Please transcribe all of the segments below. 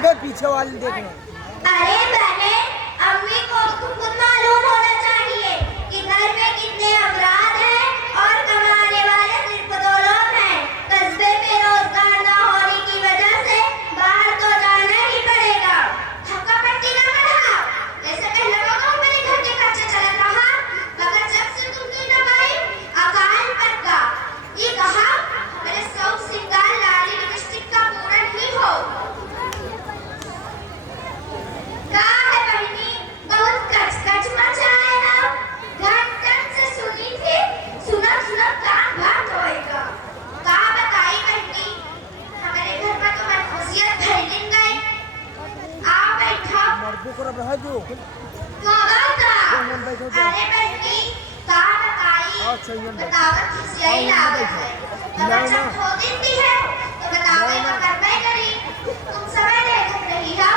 हट गए पीछे वाले देखने। अरे बहने, अम्मी को खुद मालूम होना चाहिए कि घर में कितने अफराद हैं और कमाने वाले सिर्फ 2 लोग हैं। कस्बे में रोजगार न होने की वजह से बाहर तो जाना ही पड़ेगा। थका पट्टी न बढ़ाओ। जैसे पहले लोगों मेरे घर के खर्चे चला रहा, मगर जब से तुमने दबाई अकाल पक्का ये कहा मेरे शौक सिंगार लाली लिपस्टिक का पूरन ही हो। कहा है बहनी, बहुत कच मचाए हम। घंटन से सुनी थी, सुना कान भाग होएगा। कहा बताई बहनी, हमारे घर में तो मनहूसियत फैलिन गई। आओ बैठो। मर्दों को रहा जो अरे बहनी, कहा बताई बतावत खिसियाई लागत है। अगर जब खो देती है तो बतावे तो करना ही करी। तुम समय देखत रही हो,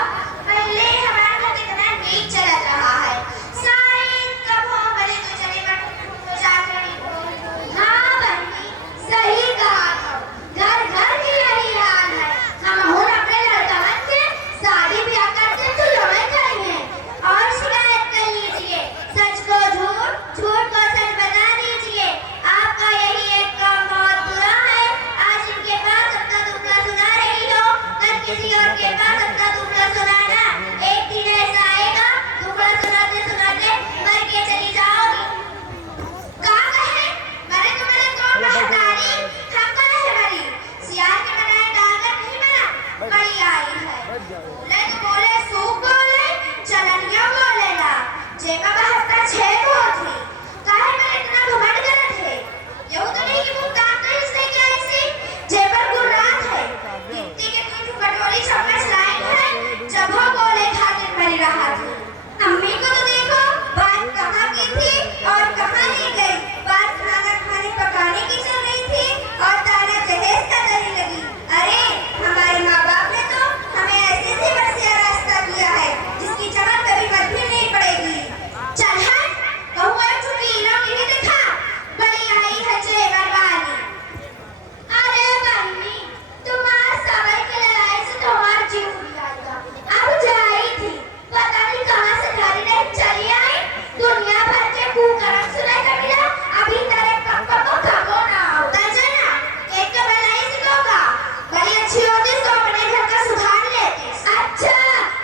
पहले हमारा घर कितना नीच चलत रहा है। शायद कब हो बड़े तो चले तो जा करी। हाँ बहनी, सही कहा था। घर घर की यही हाल है। हम अपने लड़कवन से शादी ब्याह करते तो लड़ाई करेंगे और शिकायत कर लीजिए। सच को झूठ, झूठ को सच बता दीजिए। आपका यही एक काम बहुत बुरा है। आज इनके पास अपना दुखड़ा सुना रही हो, कल किसी और के पास अपना दुखड़ा सुनाना। एक दिन ऐसा आएगा, दुखड़ा सुनाते सुनाते मर के चली जाओगी। कहा कहे मरे तुम्हारे कौन महतारी, हम कहे मरी। सियार के बनाए डागर नहीं बना, बड़ी आई है। बोले तो बोले, सूप बोले, चलनिया बोले ना। जेका 72 छेद हो थी। काहे में इतना घमंड करत है? यूं तो नहीं कि मुंह दांत नहीं से क्या ऐसी जेबर गुर्रात है। गिट्टी के कुछ कटोरी चम्मच लाए हैं, जब वो बोले खातिर मरी रहा थी। अम्मी को तो देखो, बात कहाँ की थी और कहाँ नहीं गई। बात खाना खाने पकाने की चल रही थी और ताना जहेज का दरी लगी। अरे हमारे माँ बाप ने तो हमें ऐसे से बरसिया रास्ता दिया है जिसकी चमक कभी मत भी नहीं पड़ेगी। चल हट, कहूँ एक छुट्टी इनो नहीं देखा, बड़ी आई है जेवर वाली। अरे बहनी, तुम्हारे सवाल की लड़ाई से तुम्हारा जीव उड़ जाएगा। अब जाई थी, पता नहीं कहाँ से घरी नहीं चली आई। दुनिया भर के कुकर्म सुनाई का मिला, अभी तेरे पप्पा को खगो ना होता जाना। एक तो भलाई सिखोगा, बड़ी अच्छी होती तो अपने घर का सुधार लेती। अच्छा,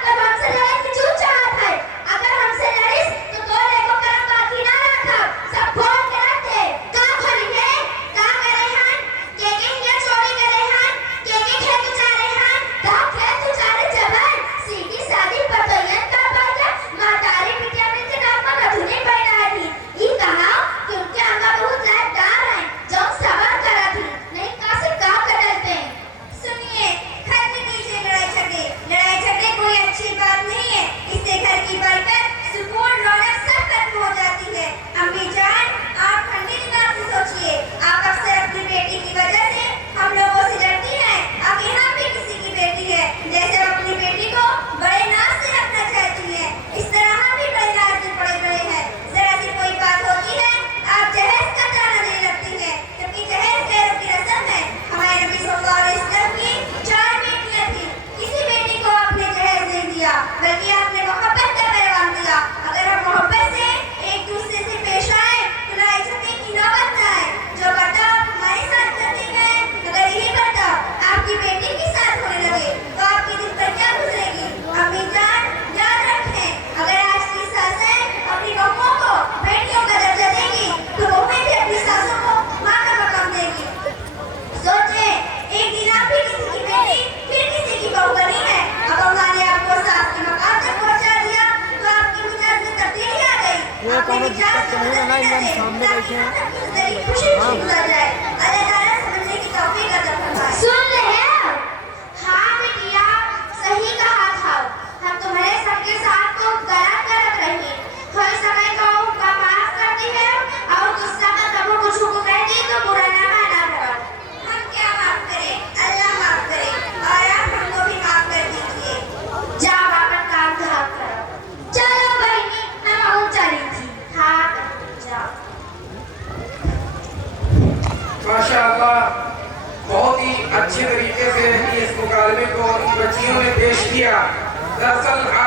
तब हमसे लड़ाई की क्यों चाहत है? अगर हमसे लड़ीस तो तोरे को कर्म बाकी ना रखा, सब फोड़ के रखे। का भली है, का करे हन, के ये चोरी करे हन, के खेत उचारे हन, का खेत उचारे जबन, सीधी सादी पतोयन का बाजा, मातारी बिटिया में के नाम पर अधूरी पैदा थी। ये कहा कि उनके आंगा बहुत लायकदार हैं, जो सबर करा थी, नहीं का से का बदलते हैं। सुनिए, घर में कीजिए लड़ाई झगड़े कोई अच्छी बात नहीं है। इससे घर की बरकत, सुकून, रौनक सब खत्म हो जाती है। अम्मी जान, आप ठंडी दिमाग से सोचिए। आप अक्सर अपनी बेटी की वजह से हम लोगों से डरती हैं। अब यहाँ भी किसी की बेटी है, जैसे वो अपनी बेटी को बड़े नाज से रखना चाहती है, इस तरह हम भी बड़े नाज से पड़े हैं। जरा सी कोई बात होती है, आप जहेज का ताना दे लगती हैं, क्योंकि जहेज गैरों की रस्म है। हमारे नबी सल्लल्लाहु अलैहि वसल्लम की 4 बेटियां थी, किसी बेटी को आपने जहेज नहीं दिया, बल्कि आपने मोहब्बत का पैगाम दिया। अगर हम मोहब्बत से एक दूसरे से पेश आए तो लड़ाई झगड़े की नौबत न आए। जो बर्ताव हमारे साथ करते गए, अगर यही बर्ताव आपकी बेटी के साथ होने लगे तो आपकी दिल पर क्या गुजरेगी? अम्मी जान, याद रखें, अगर आज की सासें अपनी बहुओं को बेटियों का दर्जा देंगी तो बहुएं भी अपनी सासों को माँ का मकाम देंगी। सोचें, एक दिन आप भी किसी की बेटी, फिर किसी की बहू बनी है। अब अल्लाह ने आपको सास के मकाम तक पहुँचा दिया तो आपकी मिजाज में तब्दीली आ गई। अपने मिजाज को बदलने से खुशी गुजर जाए। अल्लाह ताला समझने की तौफीक अता फरमाए। सुन रहे हो? हाँ बिटिया, सही कहा था। हम तुम्हारे सबके साथ को गलत करत रही। थोड़े समय को का माफ करती है और गुस्सा में कबो कुछ को कहती तो बुरा ना माना करो। हम क्या माफ करें? अल्लाह माफ करे और आप हमको भी माफ कर दीजिए। जाओ अपना काम धाम करो। चलो बहनी, हम चली थी। हाँ जाओ। माशा दरअसल